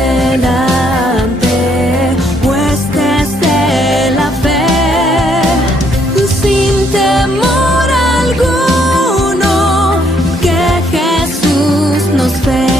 adelante, huestes de la fe, sin temor alguno, que Jesús nos ve.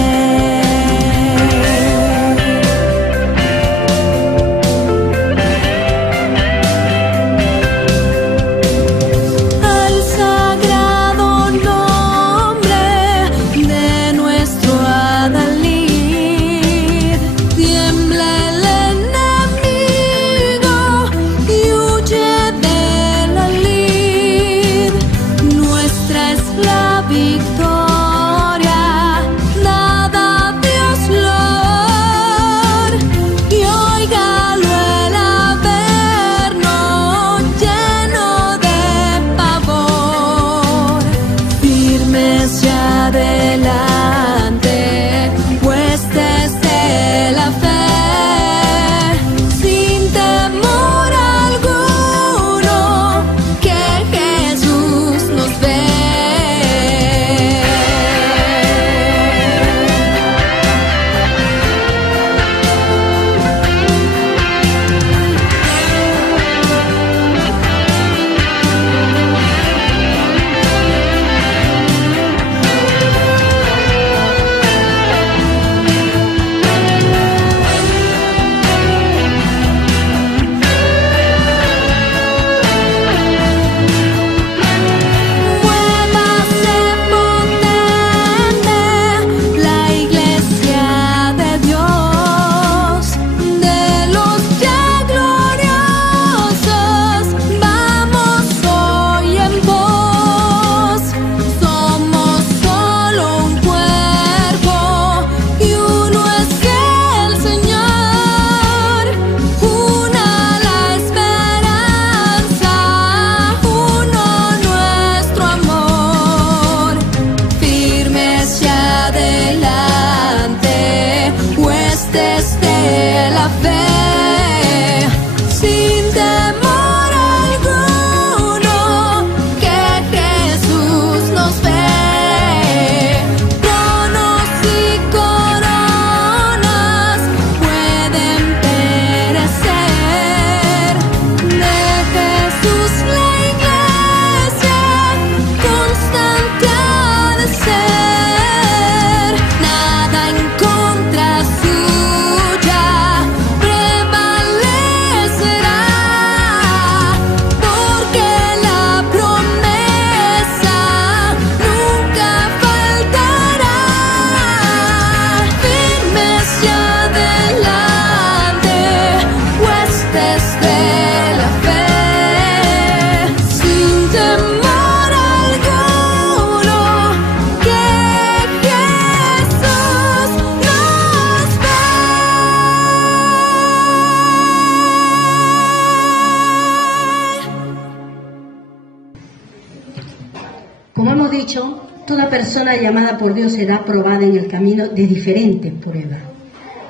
Como hemos dicho, toda persona llamada por Dios será probada en el camino de diferentes pruebas.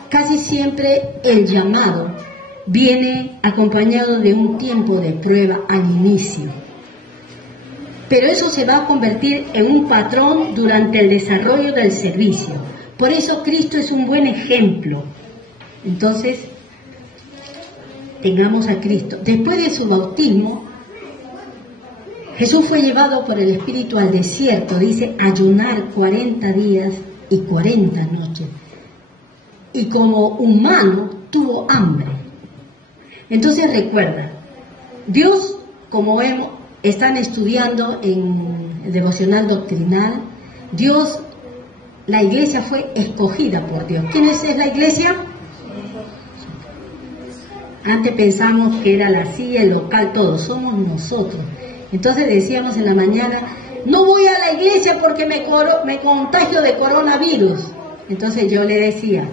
Casi siempre el llamado viene acompañado de un tiempo de prueba al inicio. Pero eso se va a convertir en un patrón durante el desarrollo del servicio. Por eso Cristo es un buen ejemplo. Entonces, tengamos a Cristo. Después de su bautismo, Jesús fue llevado por el Espíritu al desierto, dice, ayunar 40 días y 40 noches. Y como humano tuvo hambre. Entonces recuerda, Dios, como están estudiando en el devocional doctrinal, Dios, la iglesia fue escogida por Dios. ¿Quién es la iglesia? Antes pensamos que era la silla, el local, todos, somos nosotros. Entonces decíamos en la mañana, no voy a la iglesia porque me contagio de coronavirus. Entonces yo le decía,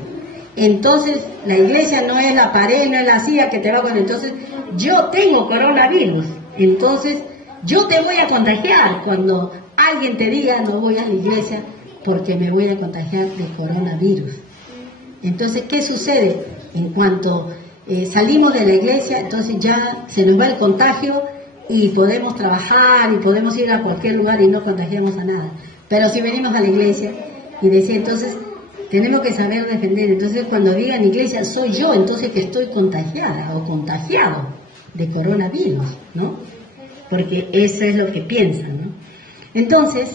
entonces la iglesia no es la pared, no es la silla que te va a contagiar. Entonces yo tengo coronavirus, entonces yo te voy a contagiar cuando alguien te diga no voy a la iglesia porque me voy a contagiar de coronavirus. Entonces, ¿qué sucede? En cuanto salimos de la iglesia, entonces ya se nos va el contagio y podemos trabajar y podemos ir a cualquier lugar y no contagiamos a nada. Pero si venimos a la iglesia y decía, entonces Tenemos que saber defender. Entonces, cuando digan iglesia, soy yo, entonces que estoy contagiada o contagiado de coronavirus, ¿no? Porque eso es lo que piensan, ¿no? Entonces,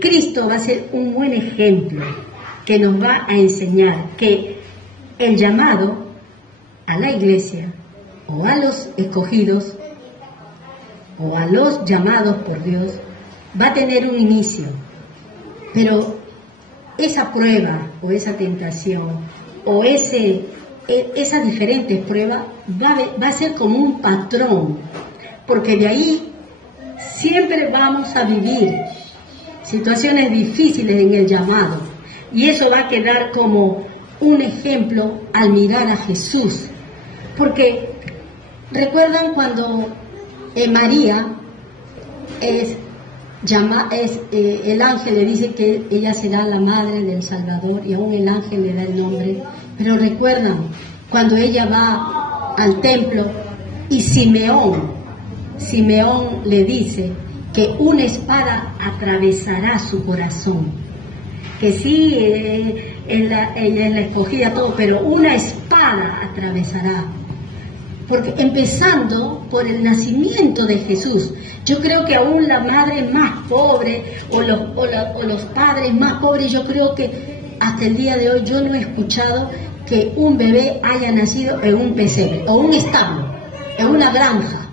Cristo va a ser un buen ejemplo que nos va a enseñar que el llamado a la iglesia o a los escogidos o a los llamados por Dios va a tener un inicio, pero esa prueba o esa tentación o esas diferentes pruebas va a ser como un patrón, porque de ahí siempre vamos a vivir situaciones difíciles en el llamado, y eso va a quedar como un ejemplo al mirar a Jesús. Porque recuerdan cuando María el ángel le dice que ella será la madre del Salvador, y aún el ángel le da el nombre. Pero recuerdan cuando ella va al templo y Simeón le dice que una espada atravesará su corazón, que sí, ella es la escogida, todo, pero una espada atravesará. Porque empezando por el nacimiento de Jesús, yo creo que aún la madre más pobre o los padres más pobres, yo creo que hasta el día de hoy yo no he escuchado que un bebé haya nacido en un pesebre o un establo, en una granja,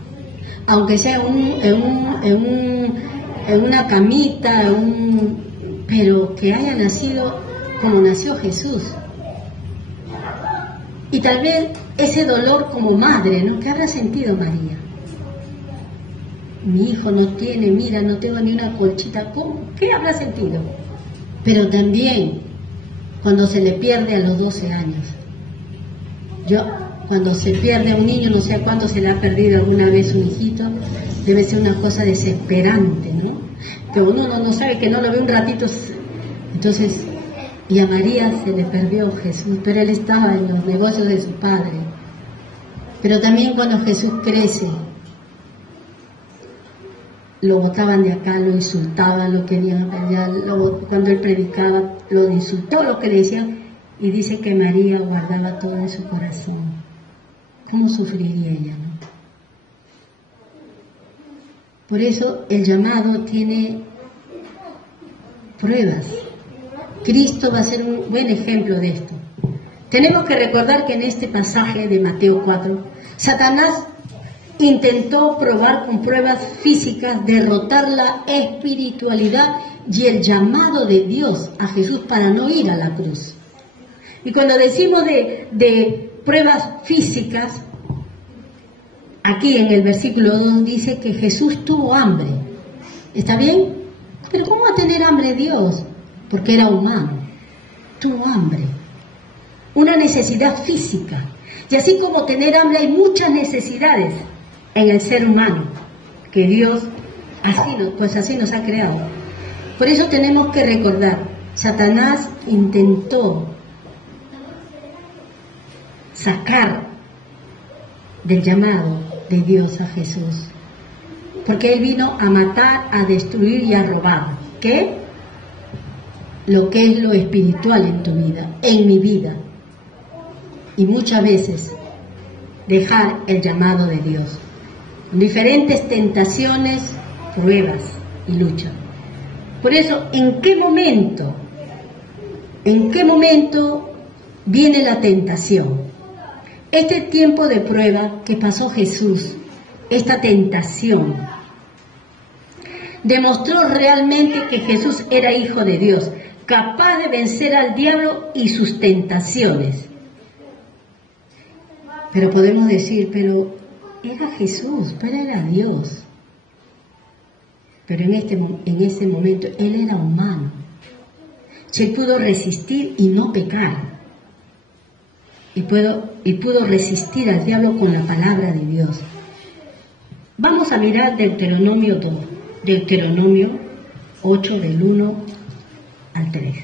aunque sea en una camita, pero que haya nacido como nació Jesús. Y tal vez ese dolor como madre, ¿no? ¿Qué habrá sentido María? Mi hijo no tiene, mira, no tengo ni una colchita. ¿Cómo? ¿Qué habrá sentido? Pero también cuando se le pierde a los 12 años. Cuando se pierde a un niño, no sé cuánto se le ha perdido alguna vez un hijito, debe ser una cosa desesperante, ¿no? Que uno no sabe, que no lo ve un ratito. Entonces, y a María se le perdió Jesús, pero él estaba en los negocios de su padre. Pero también cuando Jesús crece, lo botaban de acá, lo insultaban, lo querían allá, cuando él predicaba, lo insultó, lo que le decían, y dice que María guardaba todo en su corazón. ¿Cómo sufriría ella, no? Por eso el llamado tiene pruebas. Cristo va a ser un buen ejemplo de esto. Tenemos que recordar que en este pasaje de Mateo 4, Satanás intentó probar con pruebas físicas derrotar la espiritualidad y el llamado de Dios a Jesús para no ir a la cruz. Y cuando decimos de pruebas físicas, aquí en el versículo 2 dice que Jesús tuvo hambre. ¿Está bien? Pero ¿cómo va a tener hambre Dios? Porque era humano. Tuvo hambre. Una necesidad física. Y así como tener hambre, hay muchas necesidades en el ser humano, que Dios así nos ha creado. Por eso tenemos que recordar, Satanás intentó sacar del llamado de Dios a Jesús, porque Él vino a matar, a destruir y a robar. ¿Qué? Lo que es lo espiritual en tu vida, en mi vida. Y muchas veces dejar el llamado de Dios. Diferentes tentaciones, pruebas y lucha. Por eso, ¿en qué momento viene la tentación? Este tiempo de prueba que pasó Jesús, esta tentación, demostró realmente que Jesús era hijo de Dios, capaz de vencer al diablo y sus tentaciones. Pero podemos decir, pero era Jesús, pero era Dios. Pero en ese momento Él era humano. Se pudo resistir y no pecar. Y pudo resistir al diablo con la palabra de Dios. Vamos a mirar Deuteronomio 2, Deuteronomio 8 del 1 al 3.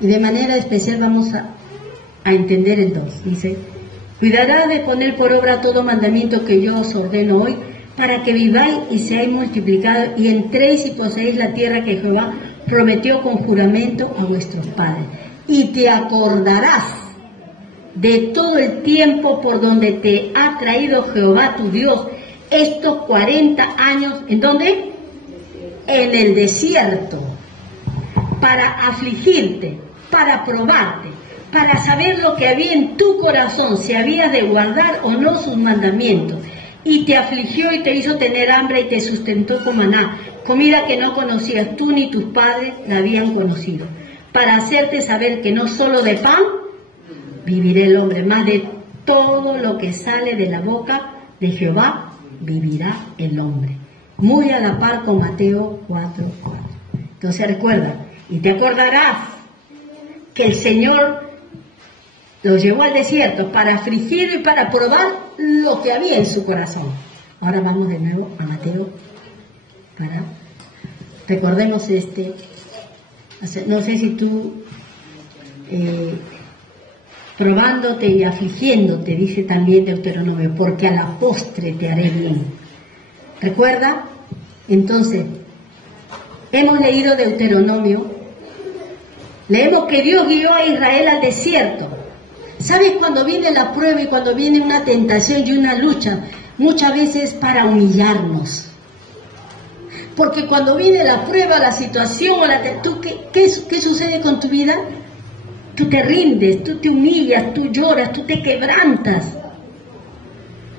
Y de manera especial vamos a entender el 2. Dice: cuidará de poner por obra todo mandamiento que yo os ordeno hoy, para que viváis y seáis multiplicados y entréis y poseéis la tierra que Jehová prometió con juramento a vuestros padres. Y te acordarás de todo el tiempo por donde te ha traído Jehová tu Dios estos 40 años. ¿En dónde? En el desierto, para afligirte, para probarte, para saber lo que había en tu corazón, si habías de guardar o no sus mandamientos. Y te afligió y te hizo tener hambre y te sustentó con maná, comida que no conocías tú ni tus padres la habían conocido, para hacerte saber que no solo de pan vivirá el hombre, más de todo lo que sale de la boca de Jehová vivirá el hombre. Muy a la par con Mateo 4:4. Entonces recuerda, y te acordarás que el Señor los llevó al desierto para afligir y para probar lo que había en su corazón. Ahora vamos de nuevo a Mateo para recordemos no sé si tú probándote y afligiéndote, dice también Deuteronomio, porque a la postre te haré bien. ¿Recuerda? Entonces, hemos leído Deuteronomio, leemos que Dios guió a Israel al desierto. ¿Sabes? Cuando viene la prueba y cuando viene una tentación y una lucha, muchas veces para humillarnos. Porque cuando viene la prueba, la situación, ¿qué sucede con tu vida? Tú te rindes, tú te humillas, tú lloras, tú te quebrantas.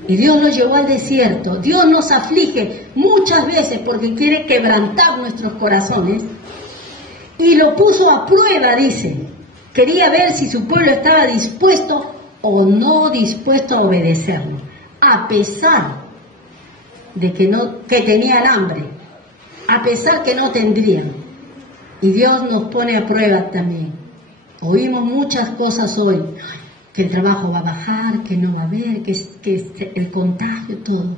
Y Dios nos llevó al desierto. Dios nos aflige muchas veces porque quiere quebrantar nuestros corazones. Y lo puso a prueba, dice. Quería ver si su pueblo estaba dispuesto o no dispuesto a obedecerlo. A pesar de que tenían hambre. A pesar que no tendrían. Y Dios nos pone a prueba también. Oímos muchas cosas hoy. Que el trabajo va a bajar, que no va a haber, que el contagio, todo.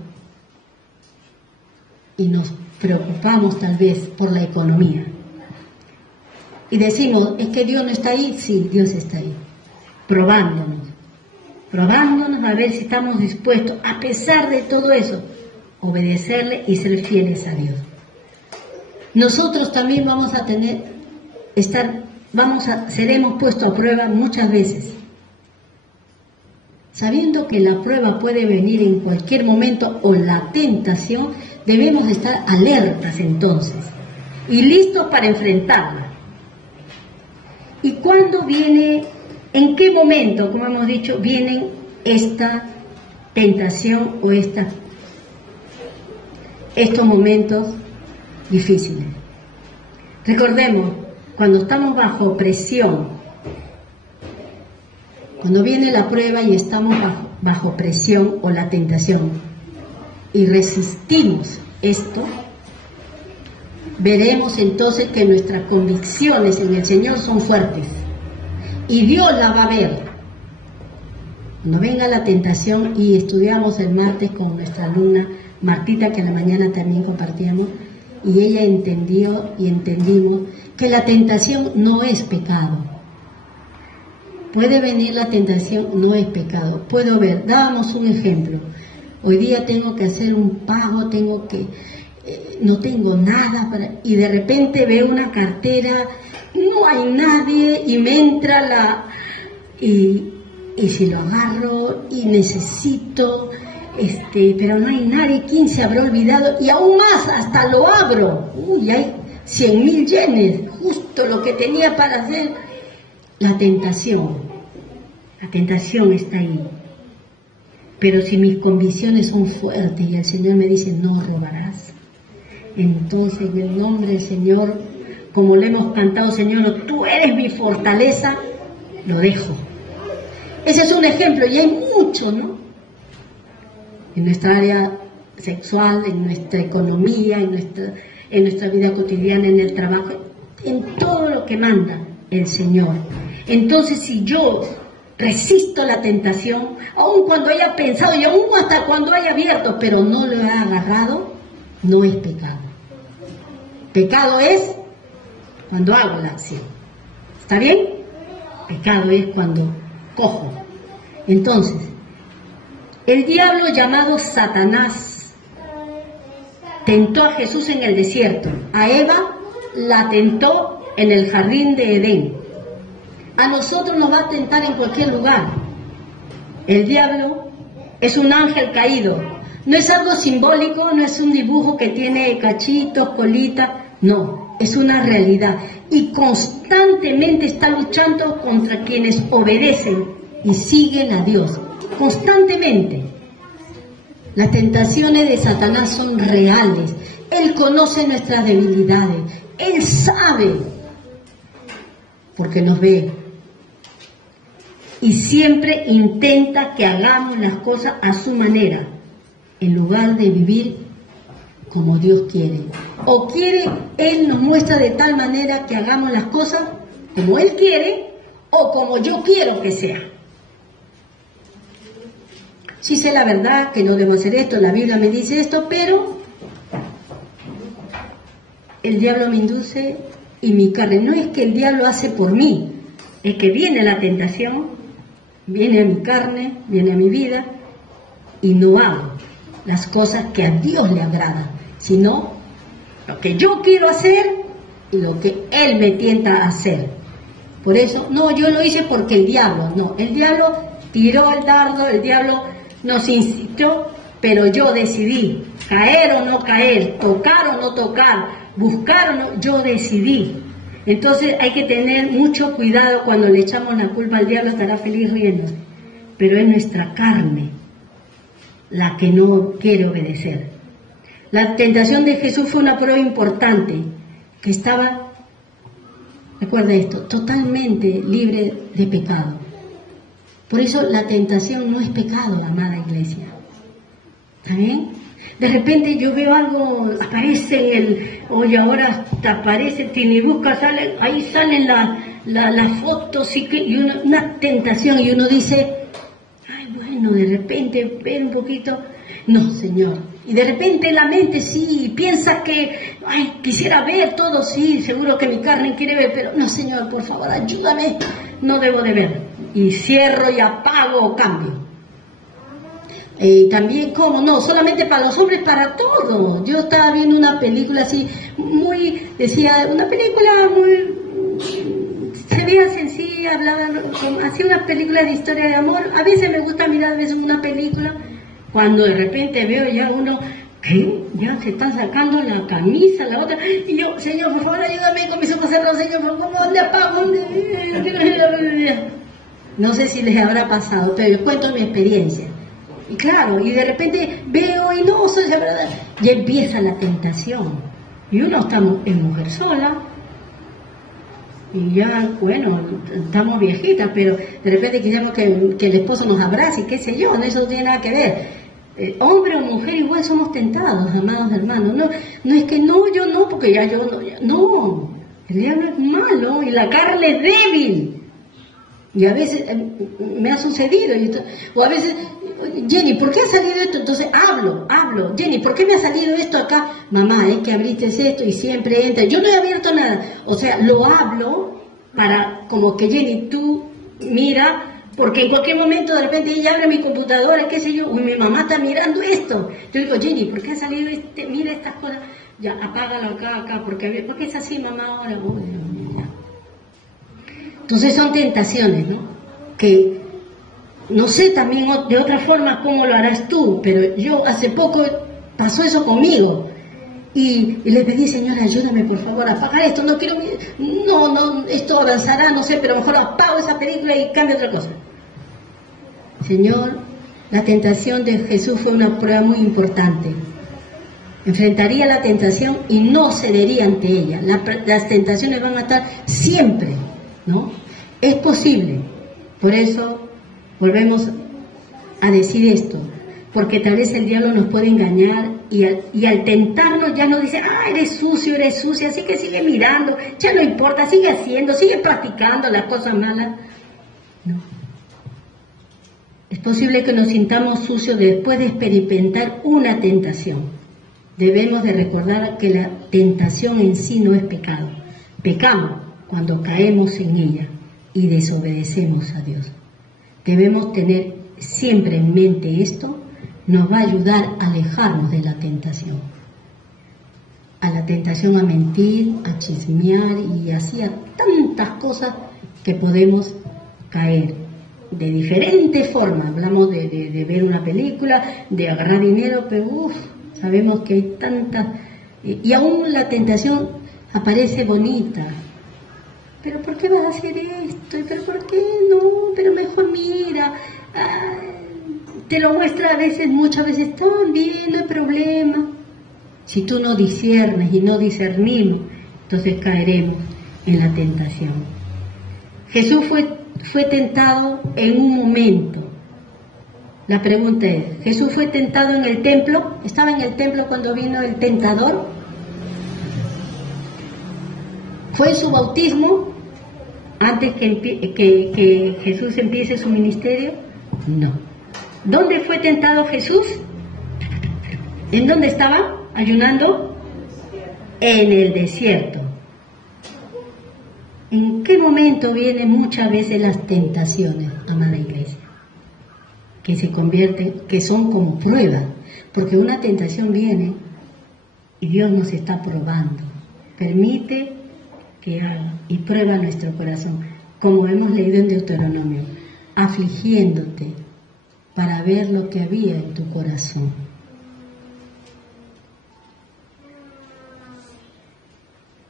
Y nos preocupamos tal vez por la economía. Y decimos, ¿es que Dios no está ahí? Sí, Dios está ahí. Probándonos a ver si estamos dispuestos, a pesar de todo eso, obedecerle y ser fieles a Dios. Nosotros también seremos puestos a prueba muchas veces. Sabiendo que la prueba puede venir en cualquier momento o la tentación, debemos estar alertas entonces y listos para enfrentarla. ¿Y cuándo viene, en qué momento, como hemos dicho, viene esta tentación o estos momentos difíciles? Recordemos, cuando estamos bajo presión, cuando viene la prueba y estamos bajo presión o la tentación y resistimos esto, veremos entonces que nuestras convicciones en el Señor son fuertes y Dios la va a ver. Cuando venga la tentación, y estudiamos el martes con nuestra alumna Martita, que a la mañana también compartíamos, y ella entendió y entendimos que la tentación no es pecado. Puede venir la tentación, no es pecado. Puedo ver, dábamos un ejemplo. Hoy día tengo que hacer un pago, no tengo nada y de repente veo una cartera, no hay nadie y me entra y si lo agarro y necesito, pero no hay nadie, ¿quién se habrá olvidado? Y aún más, hasta lo abro. Hay 100.000 yenes, justo lo que tenía para hacer. La tentación está ahí. Pero si mis convicciones son fuertes y el Señor me dice, no robarás, entonces en el nombre del Señor, como le hemos cantado, Señor, tú eres mi fortaleza, lo dejo. Ese es un ejemplo, y hay mucho, ¿no? En nuestra área sexual, en nuestra economía, en nuestra vida cotidiana, en el trabajo, en todo lo que manda el Señor. Entonces, si yo resisto la tentación, aun cuando haya pensado y aun hasta cuando haya abierto, pero no lo he agarrado, no es pecado. Pecado es cuando hago la acción. ¿Está bien? Pecado es cuando cojo. Entonces, el diablo llamado Satanás tentó a Jesús en el desierto, a Eva la tentó en el jardín de Edén. A nosotros nos va a tentar en cualquier lugar. El diablo es un ángel caído. No es algo simbólico, no es un dibujo que tiene cachitos, colitas. No, es una realidad. Y constantemente está luchando contra quienes obedecen y siguen a Dios. Constantemente. Las tentaciones de Satanás son reales. Él conoce nuestras debilidades. Él sabe, porque nos ve. Y siempre intenta que hagamos las cosas a su manera, en lugar de vivir como Dios quiere. O quiere, Él nos muestra de tal manera que hagamos las cosas como Él quiere o como yo quiero que sea. Sí sé la verdad que no debo hacer esto, la Biblia me dice esto, pero el diablo me induce y mi carne. No es que el diablo hace por mí, es que viene la tentación, viene a mi carne, viene a mi vida y no hago las cosas que a Dios le agradan, sino lo que yo quiero hacer y lo que Él me tienta a hacer. Por eso, no, yo lo hice porque el diablo tiró el dardo, el diablo nos incitó, pero yo decidí caer o no caer, tocar o no tocar, buscar o no, yo decidí. Entonces hay que tener mucho cuidado cuando le echamos la culpa al diablo, estará feliz riéndose, pero es nuestra carne la que no quiere obedecer. La tentación de Jesús fue una prueba importante, que estaba, recuerda esto, totalmente libre de pecado. Por eso la tentación no es pecado, amada iglesia. ¿Está bien? De repente yo veo algo, aparece en el, oye, ahora hasta aparece, Tinibusca, sale, ahí salen las fotos y una tentación, y uno dice, ay, bueno, de repente ve un poquito, no, Señor. Y de repente la mente sí, piensa que, ay, quisiera ver todo, sí, seguro que mi carne quiere ver, pero no, Señor, por favor, ayúdame, no debo de ver. Y cierro y apago o cambio. También, ¿cómo? No, solamente para los hombres, para todo. Yo estaba viendo una película así, una película muy, se veía sencilla, hacía una película de historia de amor. A veces me gusta mirar una película, cuando de repente veo ya uno, ¿qué? Ya se están sacando la camisa, la otra, y yo, Señor, por favor, ayúdame con mis ojos cerrados, Señor, por favor, ¿dónde apago? No sé si les habrá pasado, pero yo cuento mi experiencia. Y claro, y de repente veo y no, soy la verdad. Ya empieza la tentación. Y uno está en mujer sola. Y ya, bueno, estamos viejitas, pero de repente quisiéramos que el esposo nos abrace, qué sé yo, no, eso no tiene nada que ver. Hombre o mujer igual somos tentados, amados hermanos. No es que no, yo no, porque ya yo no. No, el diablo es malo y la carne es débil. Y a veces me ha sucedido, o a veces, Jenny, ¿por qué ha salido esto? Entonces hablo, Jenny, ¿por qué me ha salido esto acá? Mamá, es que abriste esto y siempre entra, yo no he abierto nada, o sea, lo hablo para, como que Jenny, tú mira, porque en cualquier momento de repente ella abre mi computadora, qué sé yo, uy, mi mamá está mirando esto, yo digo, Jenny, ¿por qué ha salido mira estas cosas? Ya, apágalo acá, ¿por qué es así, mamá, ahora? Uy, ya. Entonces son tentaciones, ¿no? Que no sé también de otra forma cómo lo harás tú, pero yo hace poco pasó eso conmigo y le pedí, Señor, ayúdame por favor a apagar esto, no quiero, no, esto avanzará, no sé, pero mejor apago esa película y cambio otra cosa. Señor, la tentación de Jesús fue una prueba muy importante. Enfrentaría la tentación y no cedería ante ella. Las tentaciones van a estar siempre, ¿no? Es posible. Por eso volvemos a decir esto, porque tal vez el diablo nos puede engañar y al tentarnos ya nos dice, eres sucia, así que sigue mirando, ya no importa, sigue haciendo, sigue practicando las cosas malas. No. Es posible que nos sintamos sucios después de experimentar una tentación. Debemos de recordar que la tentación en sí no es pecado. Pecamos cuando caemos en ella y desobedecemos a Dios. Debemos tener siempre en mente esto, nos va a ayudar a alejarnos de la tentación. a la tentación a mentir, a chismear y así a tantas cosas que podemos caer de diferentes formas. Hablamos de ver una película, de agarrar dinero, pero sabemos que hay tantas, y aún la tentación aparece bonita. ¿Pero por qué vas a hacer esto? ¿Pero por qué no? Pero mejor mira, te lo muestra a veces, muchas veces, está bien, no hay problema. Si tú no disiernes y no discernimos, entonces caeremos en la tentación. Jesús fue tentado en un momento. La pregunta es, ¿Jesús fue tentado en el templo? ¿Estaba en el templo cuando vino el tentador? ¿Fue su bautismo antes que Jesús empiece su ministerio? No. ¿Dónde fue tentado Jesús? ¿En dónde estaba? ¿Ayunando? En el desierto. ¿En qué momento vienen muchas veces las tentaciones, amada iglesia? Que se convierten, que son como pruebas, porque una tentación viene y Dios nos está probando. Permite que haga y prueba nuestro corazón, como hemos leído en Deuteronomio, afligiéndote para ver lo que había en tu corazón.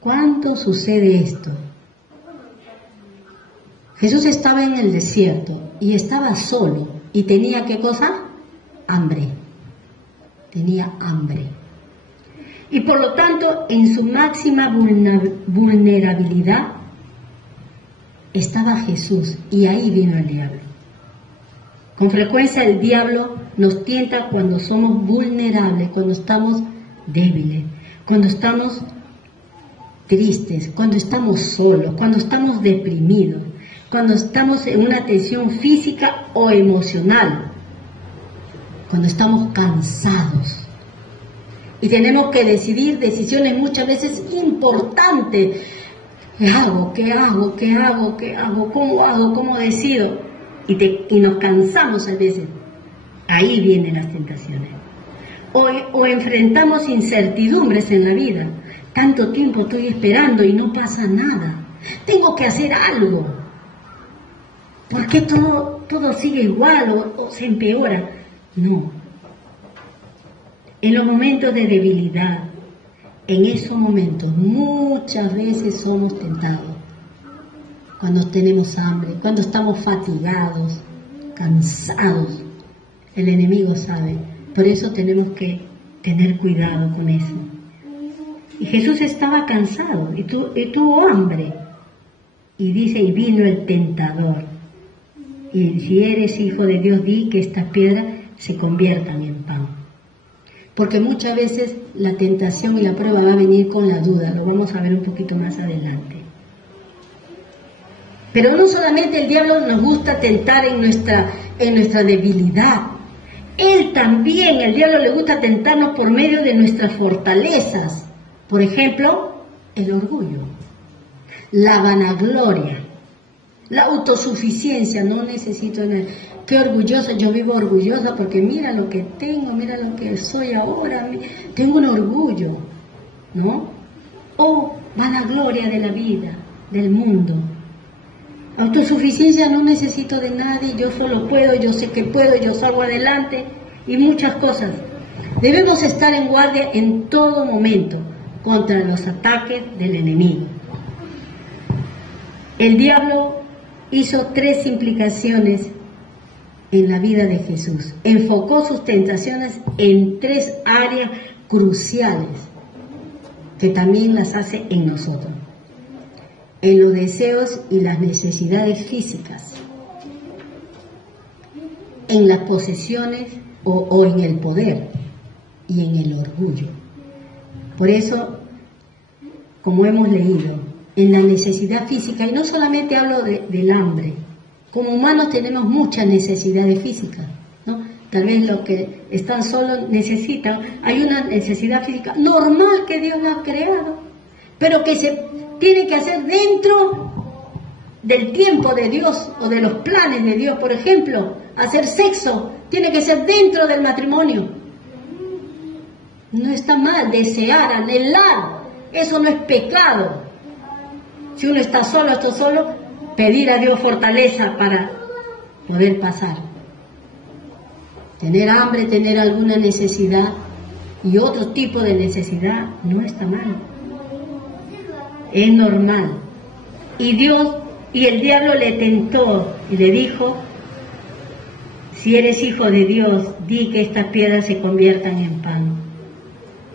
¿Cuándo sucede esto? Jesús estaba en el desierto y estaba solo y tenía ¿qué cosa? Hambre. Tenía hambre. Y por lo tanto, en su máxima vulnerabilidad estaba Jesús y ahí vino el diablo. Con frecuencia el diablo nos tienta cuando somos vulnerables, cuando estamos débiles, cuando estamos tristes, cuando estamos solos, cuando estamos deprimidos, cuando estamos en una tensión física o emocional, cuando estamos cansados. Y tenemos que decidir decisiones muchas veces importantes. ¿Qué hago? ¿Qué hago? ¿Qué hago? ¿Qué hago? ¿Cómo hago? ¿Cómo decido? Y nos cansamos a veces. Ahí vienen las tentaciones. O enfrentamos incertidumbres en la vida. Tanto tiempo estoy esperando y no pasa nada. Tengo que hacer algo. ¿Por qué todo sigue igual o se empeora? No. En los momentos de debilidad, en esos momentos muchas veces somos tentados. Cuando tenemos hambre, cuando estamos fatigados, cansados, el enemigo sabe. Por eso tenemos que tener cuidado con eso. Y Jesús estaba cansado y tuvo hambre. Y dice, y vino el tentador. Y si eres hijo de Dios, di que estas piedras se conviertan en pan. Porque muchas veces la tentación y la prueba va a venir con la duda, lo vamos a ver un poquito más adelante. Pero no solamente el diablo nos gusta tentar en nuestra debilidad, él también, el diablo le gusta tentarnos por medio de nuestras fortalezas. Por ejemplo, el orgullo, la vanagloria, la autosuficiencia, no necesito nada. Qué orgullosa, yo vivo orgullosa porque mira lo que tengo, mira lo que soy ahora, tengo un orgullo, ¿no? O vanagloria de la vida, del mundo. Autosuficiencia, no necesito de nadie, yo solo puedo, yo sé que puedo, yo salgo adelante y muchas cosas. Debemos estar en guardia en todo momento contra los ataques del enemigo. El diablo hizo 3 implicaciones en la vida de Jesús. Enfocó sus tentaciones en 3 áreas cruciales que también las hace en nosotros. En los deseos y las necesidades físicas, en las posesiones o en el poder y en el orgullo. Por eso, como hemos leído, en la necesidad física, y no solamente hablo del hambre, como humanos tenemos muchas necesidades físicas, ¿no? Tal vez los que están solos necesitan, hay una necesidad física normal que Dios la ha creado, pero que se tiene que hacer dentro del tiempo de Dios o de los planes de Dios. Por ejemplo, hacer sexo tiene que ser dentro del matrimonio. No está mal desear, anhelar. Eso no es pecado. Si uno está solo, pedir a Dios fortaleza para poder pasar. Tener hambre, tener alguna necesidad y otro tipo de necesidad no está mal. Es normal. Y el diablo le tentó y le dijo: si eres hijo de Dios, di que estas piedras se conviertan en pan.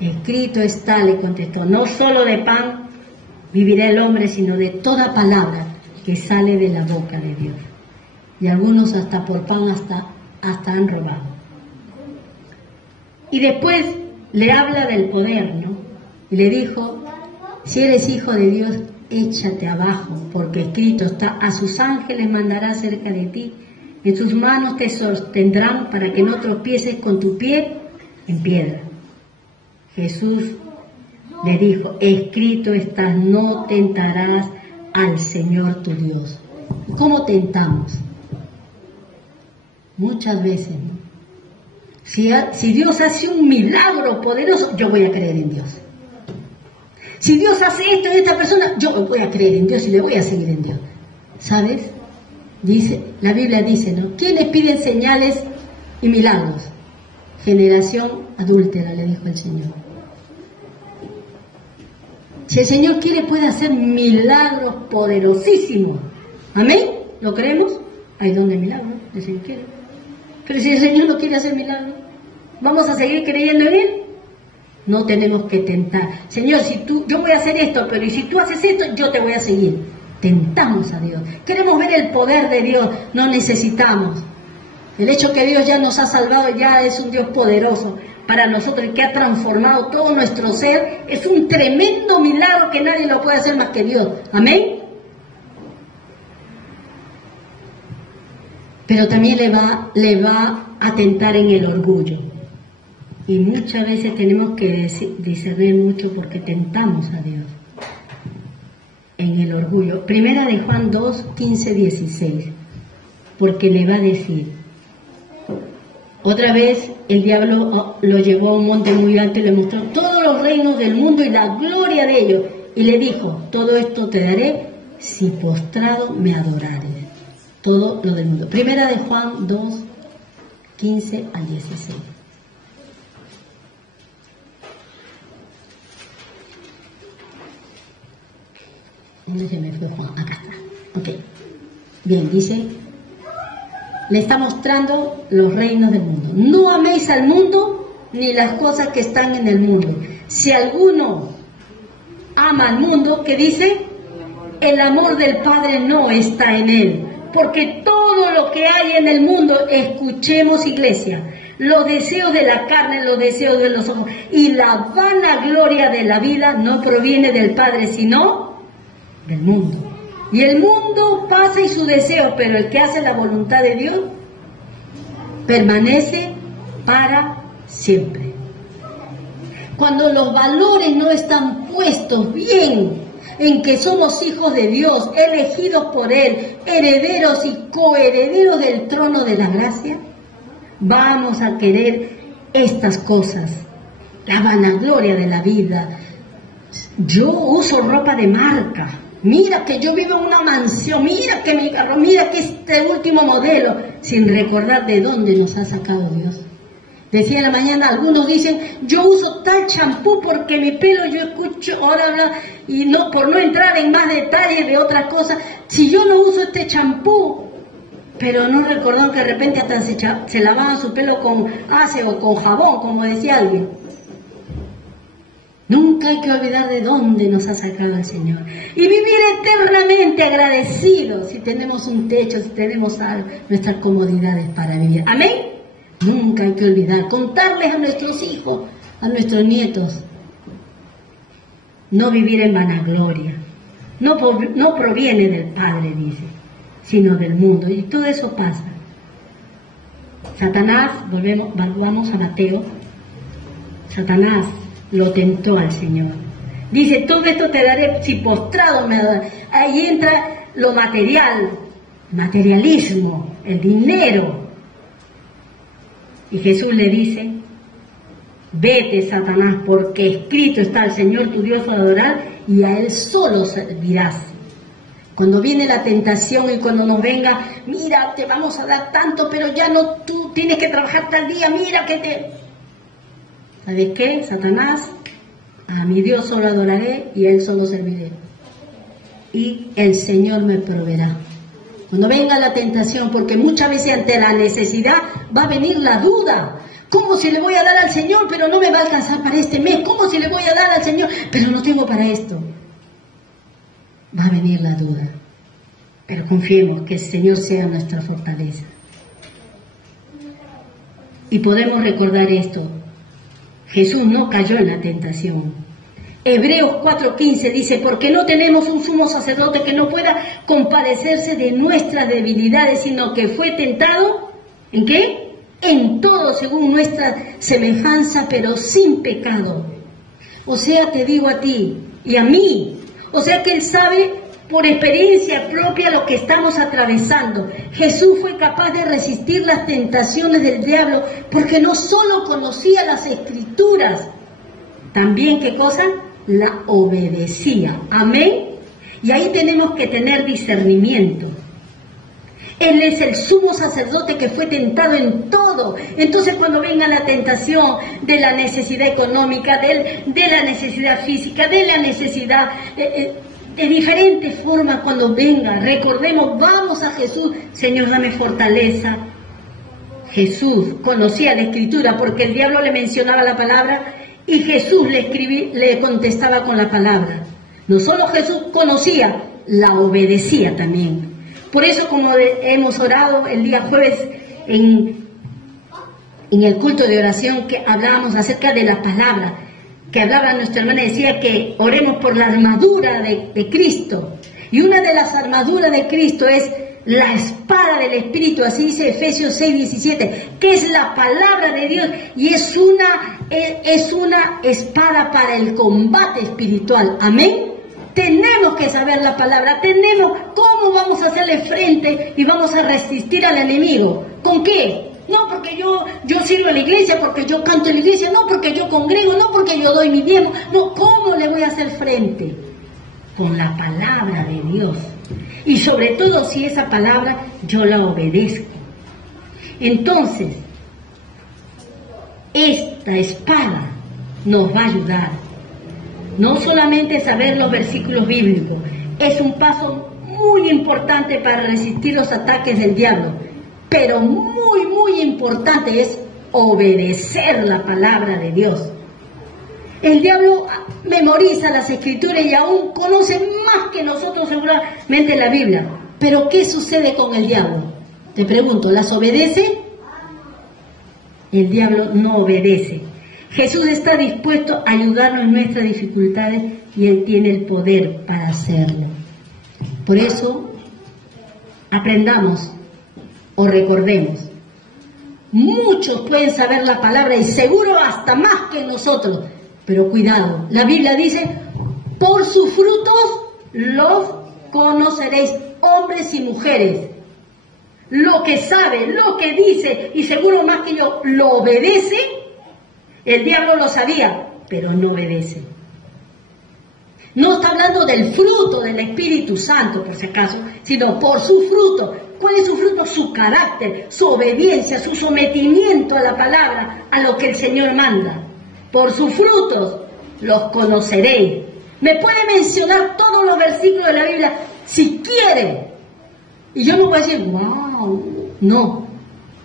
Escrito está, le contestó, no solo de pan vivirá el hombre, sino de toda palabra que sale de la boca de Dios. Y algunos hasta por pan hasta han robado. Y después le habla del poder, ¿no? Y le dijo: si eres hijo de Dios, échate abajo, porque escrito está: a sus ángeles mandará cerca de ti, en sus manos te sostendrán para que no tropieces con tu pie en piedra. Jesús le dijo: escrito está, no tentarás al Señor tu Dios. ¿Cómo tentamos? Muchas veces, ¿no? Si Dios hace un milagro poderoso, yo voy a creer en Dios. Si Dios hace esto en esta persona, yo voy a creer en Dios y le voy a seguir en Dios. ¿Sabes? La Biblia dice, ¿no? ¿Quiénes piden señales y milagros? Generación adúltera, le dijo el Señor. Si el Señor quiere, puede hacer milagros poderosísimos. ¿Amén? ¿Lo creemos? Hay don de milagros, el Señor quiere. Pero si el Señor no quiere hacer milagros, ¿vamos a seguir creyendo en Él? No tenemos que tentar. Señor, yo voy a hacer esto, pero y si tú haces esto, yo te voy a seguir. Tentamos a Dios. Queremos ver el poder de Dios, no necesitamos. El hecho que Dios ya nos ha salvado, ya es un Dios poderoso para nosotros, que ha transformado todo nuestro ser. Es un tremendo milagro que nadie lo puede hacer más que Dios. Amén. Pero también le va a tentar en el orgullo. Y muchas veces tenemos que discernir mucho porque tentamos a Dios. En el orgullo. Primera de Juan 2, 15, 16. Porque le va a decir. Otra vez el diablo lo llevó a un monte muy alto y le mostró todos los reinos del mundo y la gloria de ellos. Y le dijo: todo esto te daré si postrado me adorares. Todo lo del mundo. Primera de Juan 2, 15 al 16. ¿Dónde se me fue Juan? Acá está. Ok. Bien, dice, le está mostrando los reinos del mundo. No améis al mundo ni las cosas que están en el mundo. Si alguno ama al mundo, ¿qué dice? El amor del Padre no está en él. Porque todo lo que hay en el mundo, escuchemos, iglesia, los deseos de la carne, los deseos de los ojos y la vanagloria de la vida no proviene del Padre, sino del mundo. Y el mundo pasa y su deseo, pero el que hace la voluntad de Dios permanece para siempre. Cuando los valores no están puestos bien en que somos hijos de Dios, elegidos por Él, herederos y coherederos del trono de la gracia, vamos a querer estas cosas, la vanagloria de la vida. Yo uso ropa de marca, mira que yo vivo en una mansión, mira que mi carro, mira que este último modelo, sin recordar de dónde nos ha sacado Dios. Decía en la mañana, algunos dicen, yo uso tal champú porque mi pelo, yo escucho, ahora habla, y no, por no entrar en más detalles de otras cosas, si yo no uso este champú, pero no recordaron que de repente hasta se lavaban su pelo con ace o con jabón, como decía alguien. Nunca hay que olvidar de dónde nos ha sacado el Señor. Y vivir eternamente agradecidos si tenemos un techo, si tenemos algo, nuestras comodidades para vivir. Amén. Nunca hay que olvidar, contarles a nuestros hijos, a nuestros nietos. No vivir en vanagloria. No proviene del Padre, dice, sino del mundo. Y todo eso pasa. Satanás, vamos a Mateo. Satanás lo tentó al Señor. Dice, todo esto te daré si postrado me adoras. Ahí entra lo material, materialismo, el dinero. Y Jesús le dice, vete, Satanás, porque escrito está: al Señor tu Dios a adorar y a Él solo servirás. Cuando viene la tentación y cuando nos venga, mira, te vamos a dar tanto, pero ya no, tú tienes que trabajar tal día, mira que te... ¿Sabes qué, Satanás? A mi Dios solo adoraré y a Él solo serviré. Y el Señor me proveerá. Cuando venga la tentación, porque muchas veces ante la necesidad va a venir la duda. ¿Cómo si le voy a dar al Señor, pero no me va a alcanzar para este mes? ¿Cómo si le voy a dar al Señor, pero no tengo para esto? Va a venir la duda, pero confiemos que el Señor sea nuestra fortaleza. Y podemos recordar esto: Jesús no cayó en la tentación. Hebreos 4:15 dice: porque no tenemos un sumo sacerdote que no pueda compadecerse de nuestras debilidades, sino que fue tentado, ¿en qué? En todo según nuestra semejanza, pero sin pecado. O sea, te digo a ti y a mí, o sea que Él sabe por experiencia propia lo que estamos atravesando. Jesús fue capaz de resistir las tentaciones del diablo porque no solo conocía las Escrituras, también, ¿qué cosa? La obedecía. Amén. Y ahí tenemos que tener discernimiento. Él es el sumo sacerdote que fue tentado en todo. Entonces, cuando venga la tentación de la necesidad económica, de la necesidad física, de la necesidad de diferentes formas, cuando venga, recordemos, vamos a Jesús: Señor, dame fortaleza. Jesús conocía la Escritura porque el diablo le mencionaba la palabra y Jesús le contestaba con la palabra. No solo Jesús conocía, la obedecía también. Por eso, como hemos orado el día jueves en el culto de oración, que hablábamos acerca de la palabra, que hablaba nuestra hermana, decía que oremos por la armadura de Cristo. Y una de las armaduras de Cristo es la espada del Espíritu, así dice Efesios 6:17, que es la palabra de Dios, y es una espada para el combate espiritual. Amén. Tenemos que saber la palabra, cómo vamos a hacerle frente y vamos a resistir al enemigo. ¿Con qué? No porque yo sirvo en la iglesia, porque yo canto en la iglesia, no porque yo congrego, no porque yo doy mi diezmo. No, ¿cómo le voy a hacer frente? Con la palabra de Dios. Y sobre todo si esa palabra yo la obedezco. Entonces, esta espada nos va a ayudar. No solamente saber los versículos bíblicos, es un paso muy importante para resistir los ataques del diablo, pero muy, muy importante es obedecer la palabra de Dios. El diablo memoriza las Escrituras y aún conoce más que nosotros seguramente la Biblia. Pero ¿qué sucede con el diablo? Te pregunto, ¿las obedece? El diablo no obedece. Jesús está dispuesto a ayudarnos en nuestras dificultades y Él tiene el poder para hacerlo. Por eso, aprendamos o recordemos. Muchos pueden saber la palabra y seguro hasta más que nosotros. Pero cuidado, la Biblia dice: por sus frutos los conoceréis, hombres y mujeres. Lo que sabe, lo que dice, y seguro más que yo, lo obedece. El diablo lo sabía, pero no obedece. No está hablando del fruto del Espíritu Santo, por si acaso, sino por su fruto. ¿Cuál es su fruto? Su carácter, su obediencia, su sometimiento a la palabra, a lo que el Señor manda. Por sus frutos los conoceréis. Me puede mencionar todos los versículos de la Biblia, si quiere. Y yo no voy a decir, wow, no.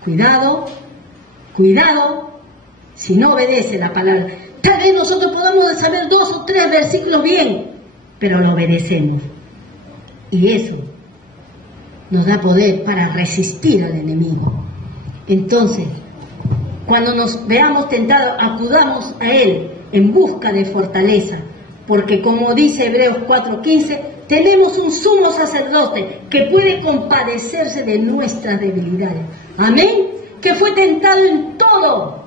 Cuidado, si no obedece la palabra. Tal vez nosotros podamos saber 2 o 3 versículos bien, pero lo obedecemos. Y eso nos da poder para resistir al enemigo. Entonces, cuando nos veamos tentados, acudamos a Él en busca de fortaleza, porque como dice Hebreos 4:15, tenemos un sumo sacerdote que puede compadecerse de nuestras debilidades. Amén. Que fue tentado en todo,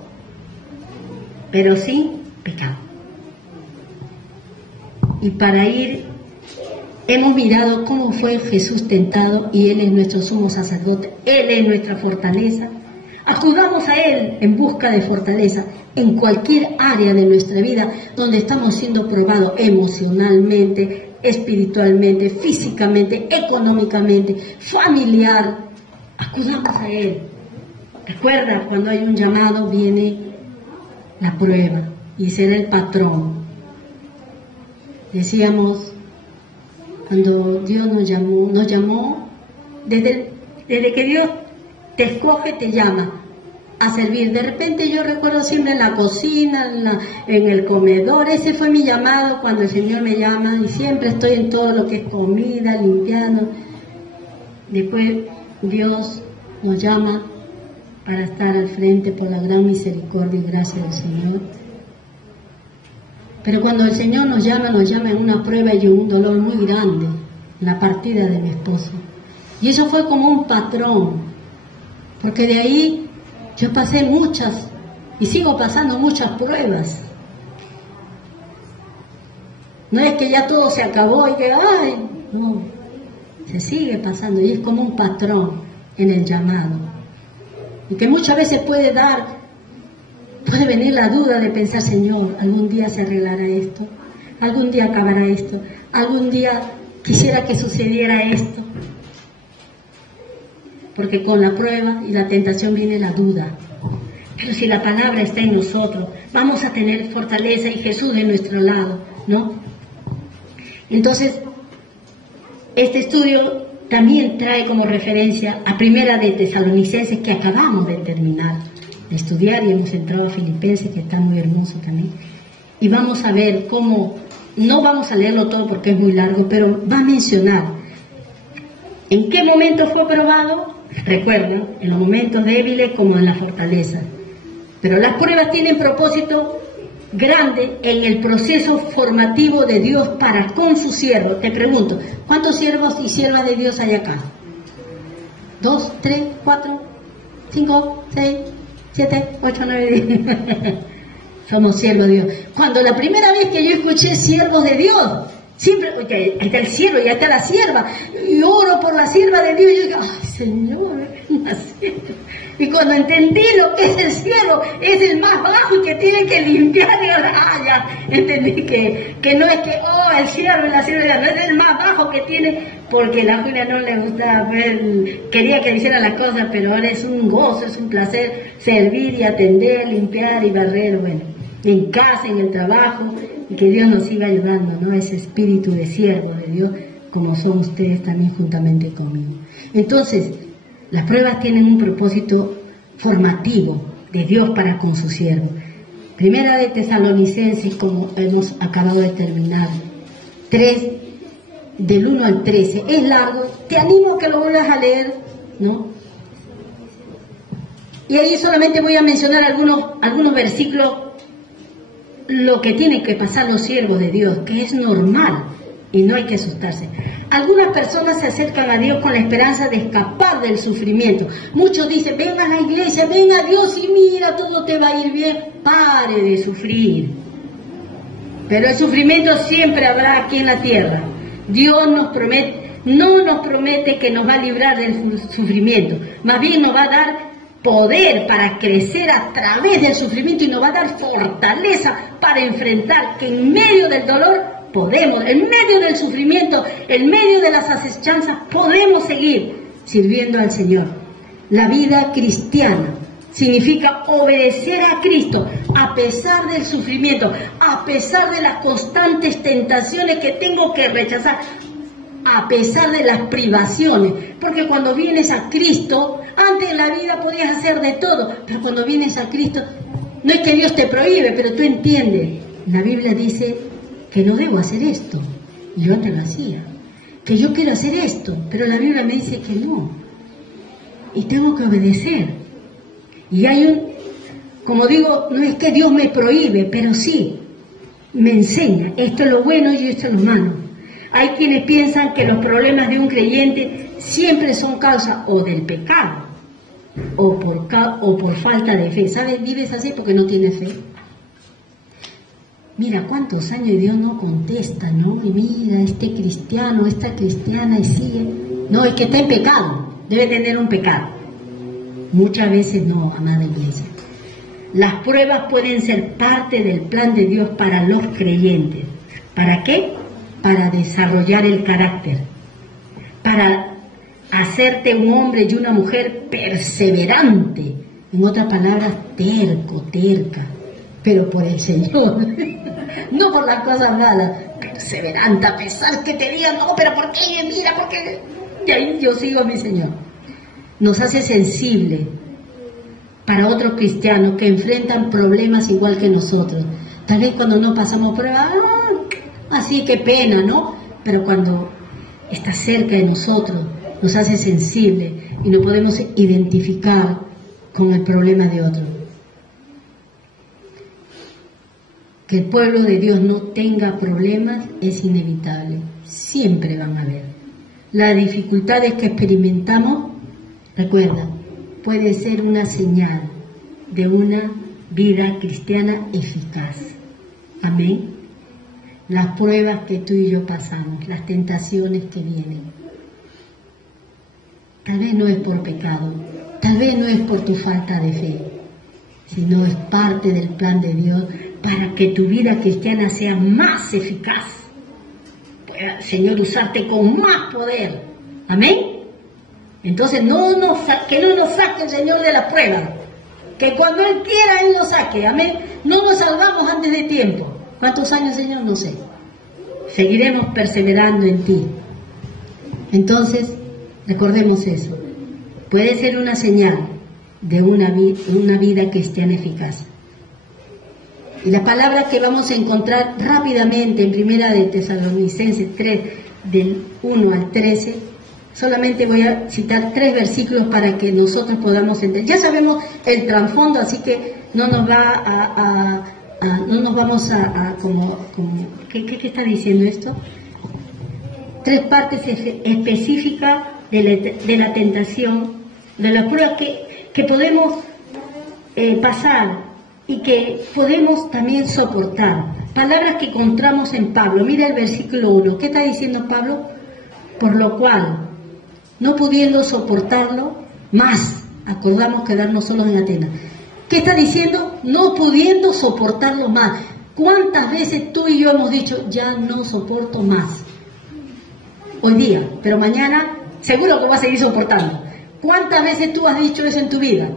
pero sin pecado. Y para ir, hemos mirado cómo fue Jesús tentado y Él es nuestro sumo sacerdote, Él es nuestra fortaleza. Acudamos a Él en busca de fortaleza en cualquier área de nuestra vida donde estamos siendo probados emocionalmente, espiritualmente, físicamente, económicamente, familiar. Acudamos a Él. Recuerda, cuando hay un llamado viene la prueba y será el patrón. Decíamos, cuando Dios nos llamó desde que Dios te escoge, te llama a servir. De repente yo recuerdo siempre en la cocina, en el comedor, ese fue mi llamado cuando el Señor me llama, y siempre estoy en todo lo que es comida, limpiando. Después Dios nos llama para estar al frente por la gran misericordia y gracia del Señor. Pero cuando el Señor nos llama en una prueba y en un dolor muy grande, la partida de mi esposo. Y eso fue como un patrón, porque de ahí yo pasé muchas, y sigo pasando muchas pruebas. No es que ya todo se acabó y que, ay, no, se sigue pasando, y es como un patrón en el llamado. Y que muchas veces puede venir la duda de pensar, Señor, algún día se arreglará esto, algún día acabará esto, algún día quisiera que sucediera esto. Porque con la prueba y la tentación viene la duda. Pero si la palabra está en nosotros, vamos a tener fortaleza y Jesús de nuestro lado, ¿no? Entonces, este estudio también trae como referencia a Primera de Tesalonicenses, que acabamos de terminar de estudiar, y hemos entrado a Filipenses, que está muy hermoso también. Y vamos a ver cómo, no vamos a leerlo todo porque es muy largo, pero va a mencionar en qué momento fue probado. Recuerden, en los momentos débiles como en la fortaleza. Pero las pruebas tienen propósito grande en el proceso formativo de Dios para con su siervo. Te pregunto, ¿cuántos siervos y siervas de Dios hay acá? 2, 3, 4, 5, 6, 7, 8, 9, 10. Somos siervos de Dios. Cuando la primera vez que yo escuché siervos de Dios, siempre, oye, ahí está el siervo, ya está la sierva, y oro por la sierva de Dios, y yo digo, ay Señor, una sierva. Y cuando entendí lo que es el siervo, es el más bajo y que tiene que limpiar, y ya entendí que no es que, el siervo y la sierva, no es el más bajo que tiene, porque a la Julia no le gustaba ver, quería que le hiciera las cosas, pero ahora es un gozo, es un placer servir y atender, limpiar y barrer, bueno, en casa, en el trabajo, y que Dios nos siga ayudando, ¿no? Ese espíritu de siervo de Dios, como son ustedes también juntamente conmigo. Entonces, las pruebas tienen un propósito formativo de Dios para con su siervo. Primera de Tesalonicenses, como hemos acabado de terminar, 3, del 1 al 13, es largo, te animo a que lo vuelvas a leer, ¿no? Y ahí solamente voy a mencionar algunos versículos, lo que tienen que pasar los siervos de Dios, que es normal y no hay que asustarse. Algunas personas se acercan a Dios con la esperanza de escapar del sufrimiento. Muchos dicen, ven a la iglesia, ven a Dios y mira, todo te va a ir bien. Pare de sufrir. Pero el sufrimiento siempre habrá aquí en la tierra. Dios no nos promete que nos va a librar del sufrimiento, más bien nos va a dar poder para crecer a través del sufrimiento y nos va a dar fortaleza para enfrentar que en medio del dolor podemos, en medio del sufrimiento, en medio de las asechanzas, podemos seguir sirviendo al Señor. La vida cristiana significa obedecer a Cristo a pesar del sufrimiento, a pesar de las constantes tentaciones que tengo que rechazar, a pesar de las privaciones, porque cuando vienes a Cristo, antes en la vida podías hacer de todo, pero cuando vienes a Cristo, no es que Dios te prohíbe, pero tú entiendes, la Biblia dice que no debo hacer esto, y yo antes lo hacía, que yo quiero hacer esto, pero la Biblia me dice que no, y tengo que obedecer, y hay como digo, no es que Dios me prohíbe, pero sí, me enseña, esto es lo bueno y esto es lo malo. Hay quienes piensan que los problemas de un creyente siempre son causa o del pecado o por falta de fe. ¿Sabes? Vives así porque no tienes fe. Mira cuántos años y Dios no contesta, ¿no? Y mira, este cristiano, esta cristiana y sigue. No, es que está en pecado, debe tener un pecado. Muchas veces no, amada iglesia. Las pruebas pueden ser parte del plan de Dios para los creyentes. ¿Para qué? Para desarrollar el carácter, para hacerte un hombre y una mujer perseverante, en otras palabras, terca, pero por el Señor, no por las cosas malas, perseverante, a pesar que te digan, no, pero ¿por qué? Mira, ¿por qué? Y ahí yo sigo a mi Señor. Nos hace sensible para otros cristianos que enfrentan problemas igual que nosotros. Tal vez cuando no pasamos pruebas, así que pena, ¿no? Pero cuando está cerca de nosotros, nos hace sensible y nos podemos identificar con el problema de otro. Que el pueblo de Dios no tenga problemas es inevitable, siempre van a haber. Las dificultades que experimentamos, recuerda, puede ser una señal de una vida cristiana eficaz. Amén. Las pruebas que tú y yo pasamos, las tentaciones que vienen. Tal vez no es por pecado, tal vez no es por tu falta de fe, sino es parte del plan de Dios para que tu vida cristiana sea más eficaz. Pueda el Señor usarte con más poder. Amén. Entonces que no nos saque el Señor de la prueba. Que cuando Él quiera, Él nos saque. Amén. No nos salvamos antes de tiempo. ¿Cuántos años, Señor? No sé. Seguiremos perseverando en ti. Entonces, recordemos eso. Puede ser una señal de una vida cristiana eficaz. Y la palabra que vamos a encontrar rápidamente en Primera de Tesalonicenses 3, del 1 al 13, solamente voy a citar 3 versículos para que nosotros podamos entender. Ya sabemos el trasfondo, así que no nos vamos a ¿qué está diciendo esto? 3 partes específicas de la tentación, de las pruebas que podemos pasar y que podemos también soportar. Palabras que encontramos en Pablo. Mira el versículo 1. ¿Qué está diciendo Pablo? Por lo cual, no pudiendo soportarlo más, acordamos quedarnos solos en Atenas. ¿Qué está diciendo? No pudiendo soportarlo más. ¿Cuántas veces tú y yo hemos dicho, ya no soporto más? Hoy día, pero mañana seguro que vas a seguir soportando. ¿Cuántas veces tú has dicho eso en tu vida?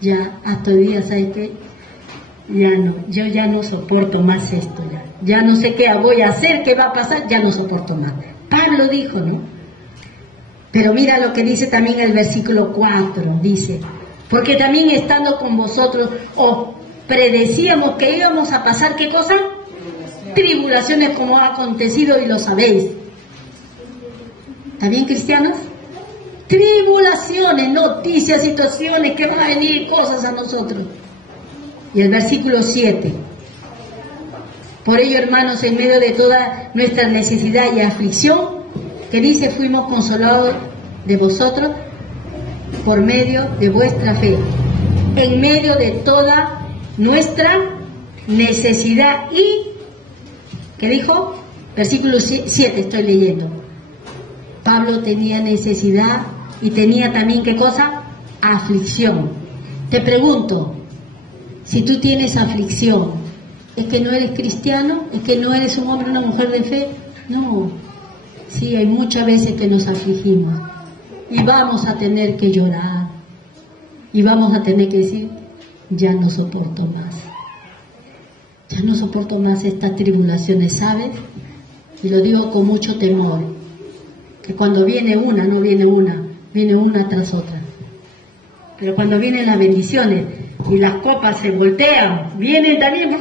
Ya, hasta hoy día, ¿sabes qué? Ya no, yo ya no soporto más esto, ya no sé qué voy a hacer, qué va a pasar, ya no soporto más. Pablo dijo, ¿no? Pero mira lo que dice también el versículo 4, dice, porque también estando con vosotros os predecíamos que íbamos a pasar, ¿qué cosa? Tribulaciones, como ha acontecido y lo sabéis. ¿Está bien, cristianos? Tribulaciones, noticias, situaciones que van a venir cosas a nosotros. Y el versículo 7. Por ello, hermanos, en medio de toda nuestra necesidad y aflicción, que dice, fuimos consolados de vosotros por medio de vuestra fe. En medio de toda nuestra necesidad y, ¿qué dijo? Versículo 7 estoy leyendo. Pablo tenía necesidad y tenía también, ¿qué cosa? Aflicción. Te pregunto, si tú tienes aflicción, ¿es que no eres cristiano? ¿Es que no eres un hombre o una mujer de fe? No. Sí, hay muchas veces que nos afligimos y vamos a tener que llorar y vamos a tener que decir, ya no soporto más. Ya no soporto más estas tribulaciones, ¿sabes? Y lo digo con mucho temor, que cuando viene una, no viene una, viene una tras otra. Pero cuando vienen las bendiciones y las copas se voltean, vienen también.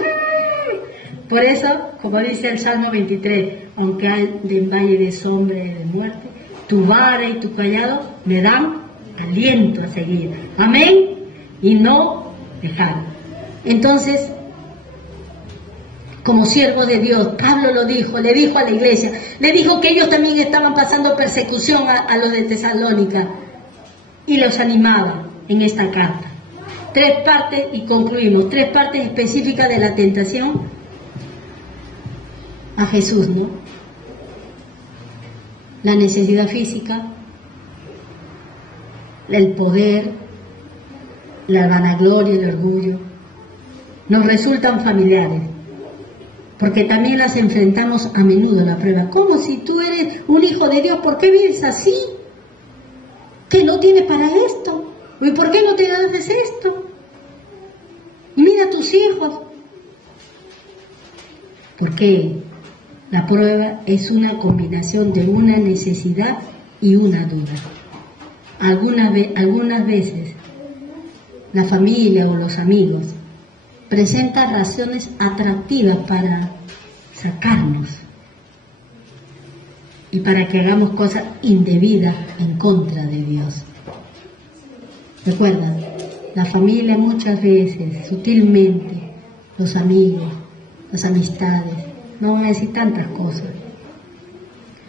Por eso, como dice el Salmo 23, aunque ande en valle de sombra y de muerte, tu vara y tu callado me dan aliento a seguir. Amén. Y no dejar. Entonces, como siervo de Dios, Pablo lo dijo, le dijo a la iglesia, le dijo que ellos también estaban pasando persecución a los de Tesalónica y los animaba en esta carta. 3 partes y concluimos, 3 partes específicas de la tentación a Jesús, ¿no? La necesidad física, el poder, la vanagloria, el orgullo, nos resultan familiares, porque también las enfrentamos a menudo la prueba. ¿Cómo si tú eres un hijo de Dios? ¿Por qué vives así? ¿Que no tienes para esto? ¿Y por qué no te haces esto? Y mira a tus hijos. Porque la prueba es una combinación de una necesidad y una duda. Algunas veces la familia o los amigos presentan razones atractivas para sacarnos y para que hagamos cosas indebidas en contra de Dios. Recuerda, la familia muchas veces, sutilmente, los amigos, las amistades, no van a decir tantas cosas.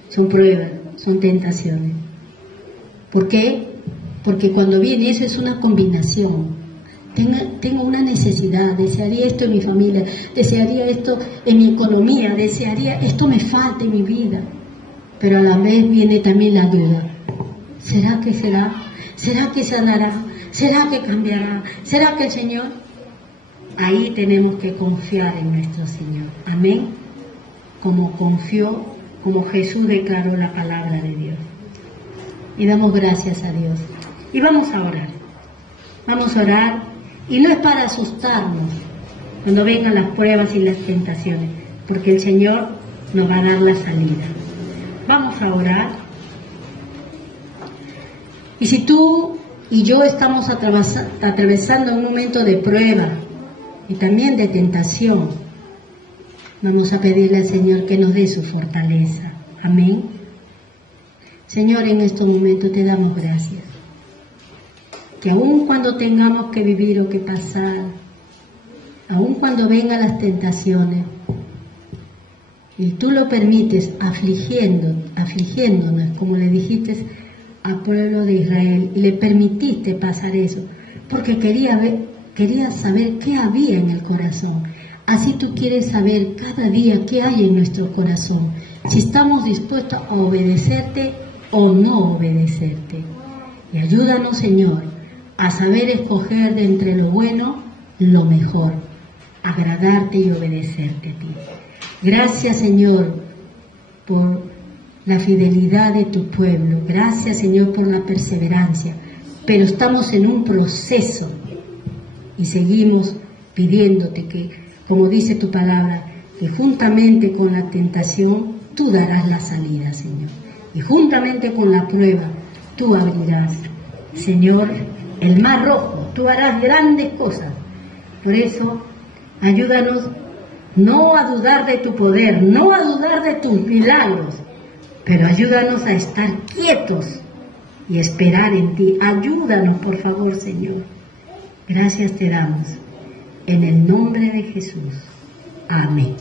Son pruebas, son tentaciones. ¿Por qué? Porque cuando viene eso es una combinación. Tengo una necesidad, desearía esto en mi familia, desearía esto en mi economía, desearía esto me falta en mi vida. Pero a la vez viene también la duda. ¿Será que será? ¿Será que sanará? ¿Será que cambiará? ¿Será que el Señor? Ahí tenemos que confiar en nuestro Señor. Amén. Como confió, como Jesús declaró la palabra de Dios. Y damos gracias a Dios. Y vamos a orar. Vamos a orar. Y no es para asustarnos cuando vengan las pruebas y las tentaciones, porque el Señor nos va a dar la salida. Vamos a orar. Y si tú y yo estamos atravesando un momento de prueba y también de tentación, vamos a pedirle al Señor que nos dé su fortaleza. Amén. Señor, en estos momentos te damos gracias. Que aun cuando tengamos que vivir o que pasar, aun cuando vengan las tentaciones, y tú lo permites afligiéndonos, como le dijiste al pueblo de Israel, y le permitiste pasar eso, porque quería saber qué había en el corazón. Así tú quieres saber cada día qué hay en nuestro corazón, si estamos dispuestos a obedecerte o no obedecerte. Y ayúdanos, Señor, a saber escoger de entre lo bueno lo mejor, agradarte y obedecerte a ti. Gracias, Señor, por la fidelidad de tu pueblo. Gracias, Señor, por la perseverancia. Pero estamos en un proceso y seguimos pidiéndote que, como dice tu palabra, que juntamente con la tentación tú darás la salida, Señor. Y juntamente con la prueba tú abrirás, Señor, el mar rojo. Tú harás grandes cosas. Por eso, ayúdanos no a dudar de tu poder, no a dudar de tus milagros, pero ayúdanos a estar quietos y esperar en ti. Ayúdanos, por favor, Señor. Gracias te damos. En el nombre de Jesús. Amén.